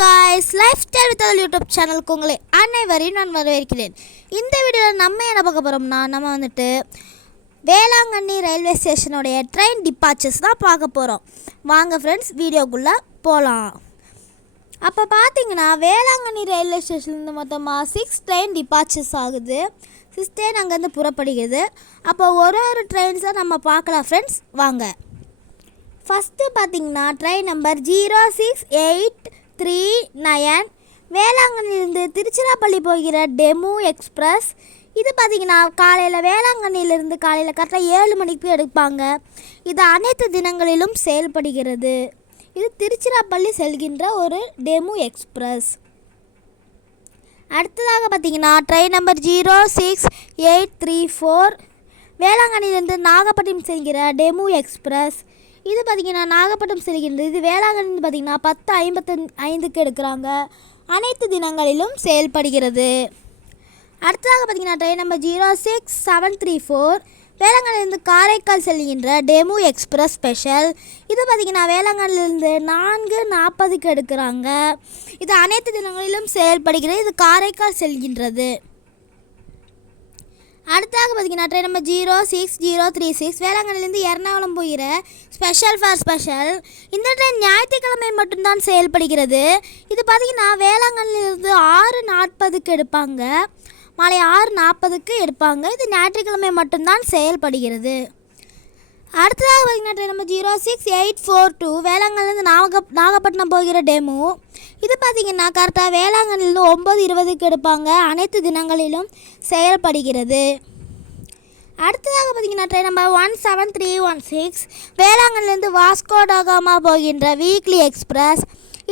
guys, lifestyle with our YouTube channel உங்களை அனைவரையும் நான் வரவேற்கிறேன். இந்த வீடியோவில் நம்ம என்ன பார்க்க போகிறோம்னா நம்ம வந்துட்டு வேளாங்கண்ணி ரயில்வே ஸ்டேஷனுடைய ட்ரெயின் டிபார்ச்சர்ஸ் தான் பார்க்க போகிறோம். வாங்க ஃப்ரெண்ட்ஸ் வீடியோக்குள்ளே போகலாம். அப்போ பார்த்தீங்கன்னா வேளாங்கண்ணி ரயில்வே ஸ்டேஷன்லேருந்து மொத்தமாக 6 ட்ரெயின் டிபார்ச்சர்ஸ் ஆகுது. 6 ட்ரெயின் அங்கேருந்து புறப்படுகிறது. அப்போ ஒரு ட்ரெயின்ஸாக நம்ம பார்க்கலாம் ஃப்ரெண்ட்ஸ். வாங்க. ஃபஸ்ட்டு பார்த்தீங்கன்னா ட்ரெயின் நம்பர் 06-839 வேளாங்கண்ணிலிருந்து திருச்சிராப்பள்ளி போகிற டெமு எக்ஸ்பிரஸ். இது பார்த்திங்கன்னா காலையில் வேளாங்கண்ணியிலிருந்து காலையில் கரெக்டாக 7 மணிக்கு எடுப்பாங்க. இது அனைத்து தினங்களிலும் செயல்படுகிறது. இது திருச்சிராப்பள்ளி செல்கின்ற ஒரு டெமு எக்ஸ்பிரஸ். அடுத்ததாக பார்த்திங்கன்னா ட்ரெயின் நம்பர் 06-834 வேளாங்கண்ணியிலிருந்து நாகப்பட்டினம் செல்கிற டெமு எக்ஸ்பிரஸ். இது பார்த்திங்கன்னா நாகப்பட்டினம் செல்கின்றது. இது வேளாங்கண்ணி பார்த்திங்கன்னா 10:55 எடுக்கிறாங்க. அனைத்து தினங்களிலும் செயல்படுகிறது. அடுத்ததாக பார்த்திங்கன்னா ட்ரெயின் நம்பர் 06-734 வேளாங்கண்ணிலிருந்து காரைக்கால் செல்கின்ற டெமு எக்ஸ்பிரஸ் ஸ்பெஷல். இது பார்த்திங்கன்னா வேளாங்கண்ணிலிருந்து 4:40 எடுக்கிறாங்க. இது அனைத்து தினங்களிலும் செயல்படுகிறது. இது காரைக்கால் செல்கின்றது. அடுத்தாக பார்த்திங்கன்னா ட்ரெயின் நம்பர் 06-036 வேளாங்கண்ணிலேருந்து எர்ணாகுளம் போகிற ஸ்பெஷல் ஃபார் ஸ்பெஷல். இந்த ட்ரெயின் ஞாயிற்றுக்கிழமை மட்டும்தான் செயல்படுகிறது. இது பார்த்திங்கன்னா வேளாங்கண்ணிலிருந்து 6:40 எடுப்பாங்க. மாலை 6:40 எடுப்பாங்க. இது ஞாயிற்றுக்கிழமை மட்டும்தான் செயல்படுகிறது. அடுத்ததாக பார்த்திங்கன்னா ட்ரெயின் நம்பர் 06-842 வேளாங்கண்ணிலேருந்து நாகப்பட்டினம் போகிற டெமு. இது பார்த்திங்கன்னா கரெக்டாக வேளாங்கண்ணிலேருந்து 9:20 எடுப்பாங்க. அனைத்து தினங்களிலும் செயல்படுகிறது. அடுத்ததாக பார்த்திங்கன்னா ட்ரெயின் நம்பர் 17316 வேளாங்கண்ணிலேருந்து வாஸ்கோடகாமா போகின்ற வீக்லி எக்ஸ்பிரஸ்.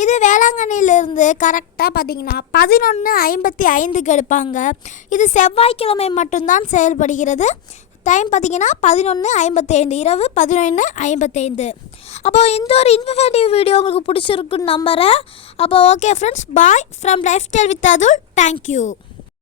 இது வேளாங்கண்ணியிலிருந்து கரெக்டாக பார்த்திங்கன்னா 11:55 எடுப்பாங்க. இது செவ்வாய்க்கிழமை மட்டும்தான் செயல்படுகிறது. டைம் பார்த்திங்கன்னா 11:55 இரவு 11:55. அப்போது இந்த ஒரு இன்ஃபர்மேட்டிவ் வீடியோ உங்களுக்கு பிடிச்சிருக்குன்னு நம்புகிறேன். அப்போ okay friends, bye from life style with Atul. Thank you.